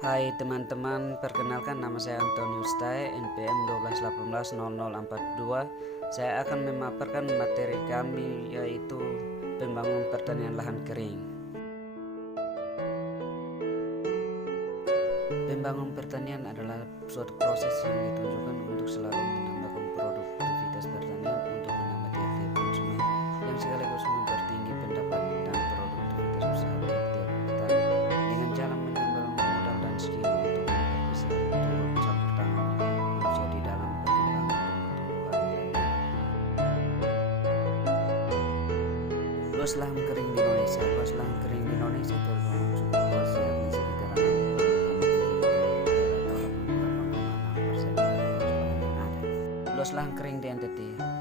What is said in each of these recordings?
Hai teman-teman, perkenalkan nama saya Antonius Tae, NPM 12180042. Saya akan memaparkan materi kami yaitu pembangunan pertanian lahan kering. Pembangunan pertanian adalah suatu proses yang ditujukan untuk selalu menambahkan produktivitas pertanian untuk menambah tiap-tiap konsumen yang sekaligus mempertinggi pendapatan dan produktivitas usaha tiap-tiap petani dengan cara menambah modal dan skill untuk memperbesar turut campur tangan manusia di dalam perkembangan tumbuh-tumbuhan dan luas lahan kering di Indonesia. Luas lahan kering di Indonesia tergolong cukup luas, yakni sekitar 6,8% luas lahan kering di NTT.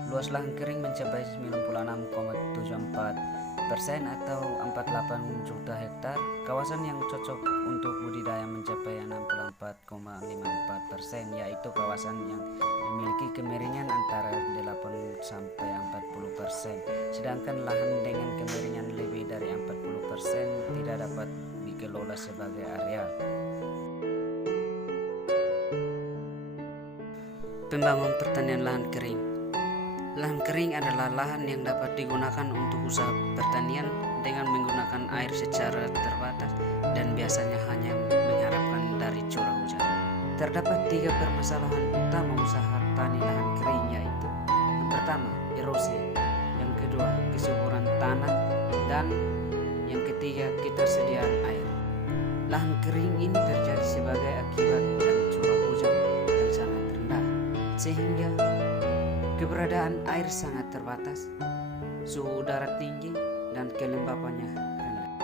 Luas lahan kering mencapai 96,74% atau 48 juta hektar. Kawasan yang cocok untuk budidaya mencapai 64,54%, yaitu kawasan yang memiliki kemiringan antara 8 sampai 40%. Sedangkan lahan dengan kemiringan lebih dari 40% tidak dapat dikelola sebagai areal. Pembangunan pertanian lahan kering. Lahan kering adalah lahan yang dapat digunakan untuk usaha pertanian dengan menggunakan air secara terbatas dan biasanya hanya mengharapkan dari curah hujan. Terdapat 3 permasalahan utama usaha tani lahan kering, yaitu yang pertama, erosi, yang kedua, kesuburan tanah, dan yang ketiga, ketersediaan air. Lahan kering ini terjadi sebagai akibat dari curah hujan yang sangat rendah, sehingga keberadaan air sangat terbatas, suhu udara tinggi, dan kelembapannya rendah.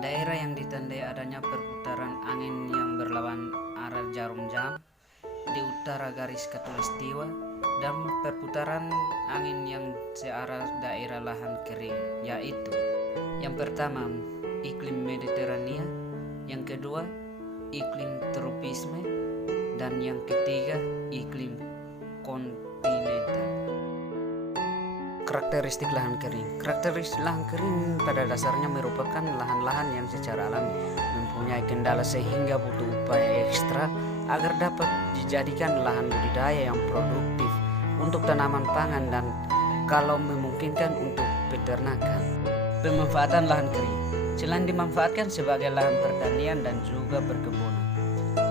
Daerah yang ditandai adanya perputaran angin yang berlawan arah jarum jam di utara garis khatulistiwa dan perputaran angin yang searah daerah lahan kering, yaitu yang pertama, iklim Mediterania, yang kedua, iklim tropisme, dan yang ketiga, iklim kontinental. Karakteristik lahan kering. Karakteristik lahan kering pada dasarnya merupakan lahan-lahan yang secara alami mempunyai kendala sehingga butuh upaya ekstra agar dapat dijadikan lahan budidaya yang produktif untuk tanaman pangan dan kalau memungkinkan untuk peternakan. Pemanfaatan lahan kering. Selain dimanfaatkan sebagai lahan pertanian dan juga perkebunan,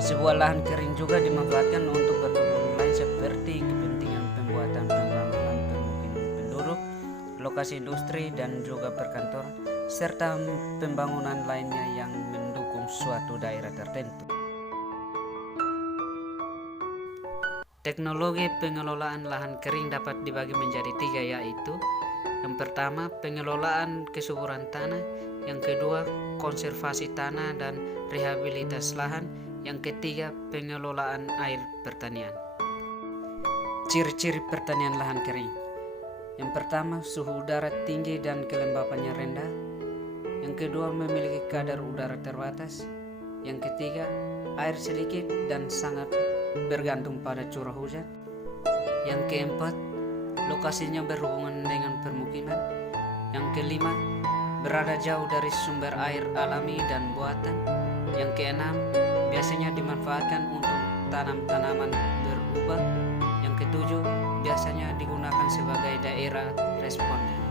sebuah lahan kering juga dimanfaatkan untuk perkebunan lain seperti kepentingan pembuatan pembangunan permukiman penduduk, lokasi industri dan juga perkantoran, serta pembangunan lainnya yang mendukung suatu daerah tertentu. Teknologi pengelolaan lahan kering dapat dibagi menjadi 3, yaitu yang pertama, pengelolaan kesuburan tanah, yang kedua, konservasi tanah dan rehabilitas lahan, yang ketiga, pengelolaan air pertanian. Ciri-ciri pertanian lahan kering. Yang pertama, suhu udara tinggi dan kelembapannya rendah. Yang kedua, memiliki kadar udara terbatas. Yang ketiga, air sedikit dan sangat bergantung pada curah hujan. Yang keempat, lokasinya berhubungan dengan permukiman. Yang kelima, berada jauh dari sumber air alami dan buatan. Yang keenam, biasanya dimanfaatkan untuk tanam-tanaman berubah. Yang ketujuh, biasanya digunakan sebagai daerah responden.